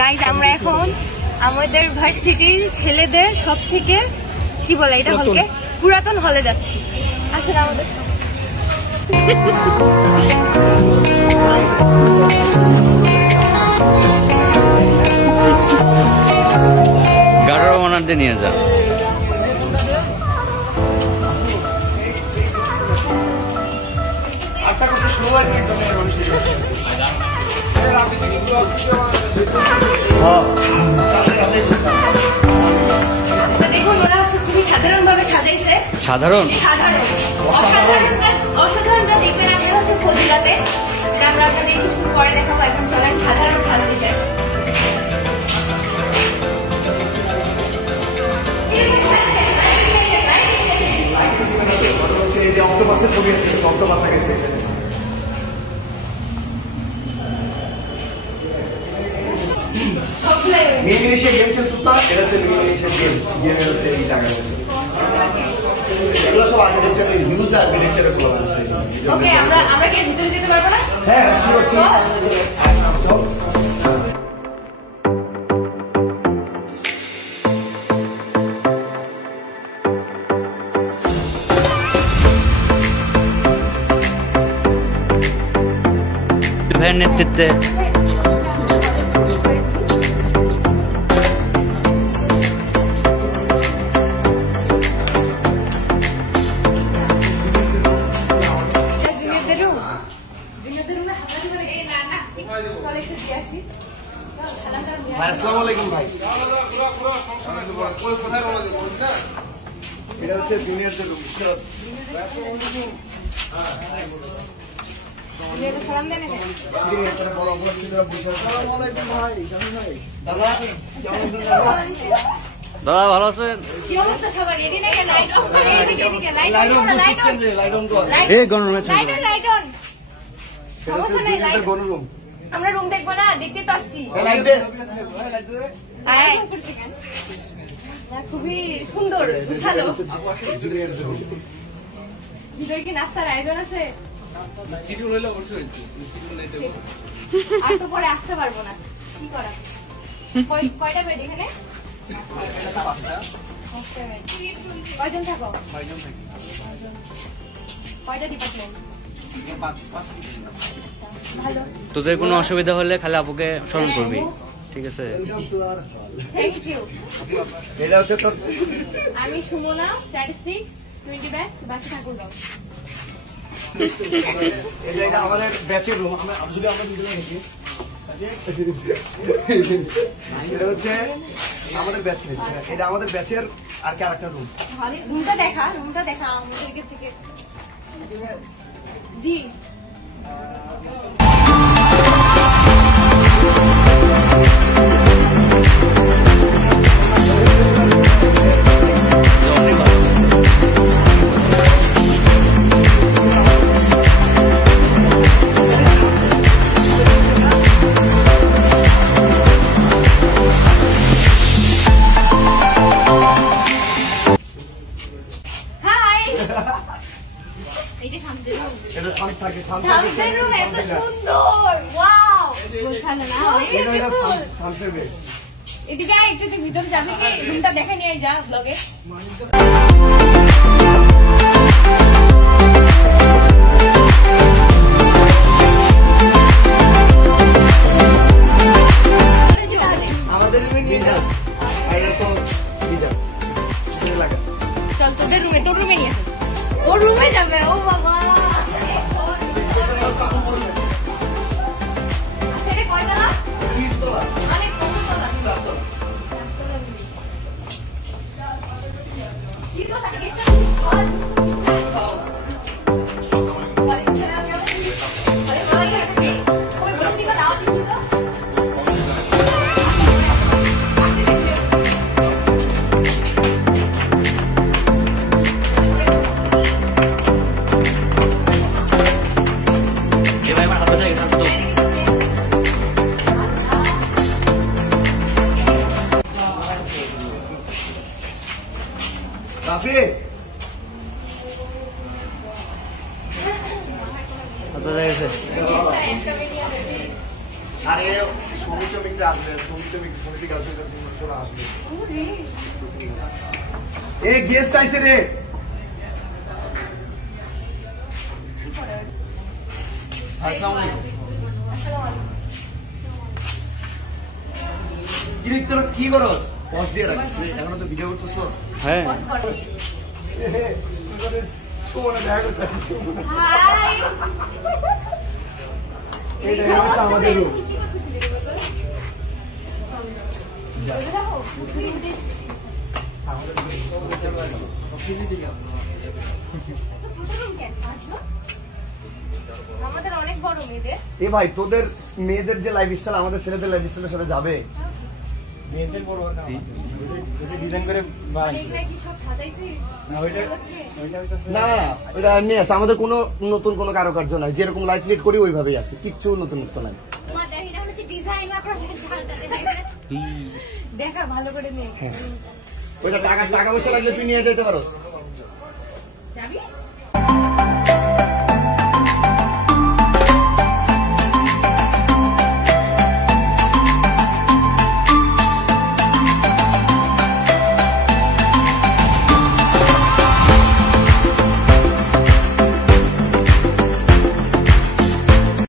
Guys আমরা এখন আমাদের ভার্সিটির ছেলেদের সব থেকে কি বলে এটা হলকে পুরাতন হলে যাচ্ছি। আসলে আমাদের গাড়োর ওনারদের নিয়ে যা। দেখুন ওরা খুবই সাধারণ ভাবে সাজাইছে। সাধারণ অসাধারণটা দেখবেন আপনারা হচ্ছে ফজিলাতে, আমরা আপনাদের কিছু পরে দেখাবো। এখন চলেন সাধারণ সাজাতে যাই। মিনিমিনিশিয়া গেম খেলছিস না? এটা হচ্ছে মিনিমিনিশিয়া গেম। গেমের হচ্ছে এই জায়গাটা। এগুলো সব আর্কিটেকচার হিউজ আর্কিটেকচারে ফলো আছে। ওকে, আমরা কি ভিতরে যেতে পারবো না? হ্যাঁ, শিওর। চল। ভাইয়ের নেতৃত্বে আসসালামু আলাইকুম ভাই। এটা হচ্ছে জুনিয়রদের রুম। দাদা ভালো আছেন? এই গণরুমে আমরা রুম দেখবো না, দেখতে তো আসছি। খুবই সুন্দর গুছালো। ভিতরে কি নাস্তার আয়োজন আছে? আর তো পরে আসতে পারবো না, কি করা? কয়টা বেড এখানে? কয়জন থাকো? কয়টা ডিপার্টমেন্ট? তোদের কোনো অসুবিধা হলে খালি আপুকে স্মরণ করবি, ঠিক আছে? Thank you. এটা হচ্ছে তোর। আমি সুমনা, স্ট্যাটিস্টিক্স 20 ব্যাচ, বাসা ঠাকুরগাঁও। এটা আমাদের ব্যাচের রুম। যদি আমরা দুজনে দেখি, এটা হচ্ছে আমাদের ব্যাচ। এটা আমাদের ব্যাচের আর কি আরেকটা রুম। রুমটা দেখা আমাদের থেকে। জি এদিকে একটু ভিতরে যাবে কি? রুমটা দেখে নিয়ে যা ব্লগে। চল তোদের রুমে, তোর রুমে নিয়ে আসো। ওর রুমে যাবে। ও বাবা, আরে সমিত মিত্র আসবে। এ গেস্ট আইছে রে। কি করো পজ দিয়ে রাখিস এখনো তো ভিডিও করতেছ। হ্যাঁ আমাদের আমাদের অনেক বড় মেয়েদের। এ ভাই তোদের মেয়েদের যে লাইফস্টাইল আমাদের ছেলেদের লাইফস্টাইলের সাথে যাবে? ডিজাইন করে না ওইটা এমনি আছে, আমাদের কোনো নতুন কোনো কারুকার্য নাই, যেরকম লাইফ লিড করি ওইভাবেই আছে, কিচ্ছু নতুনত্ব নাই। দেখা ভালো করে নে। ওইটা টাকা পয়সা লাগলে তুই নিয়ে যেতে পারোস। যাবি?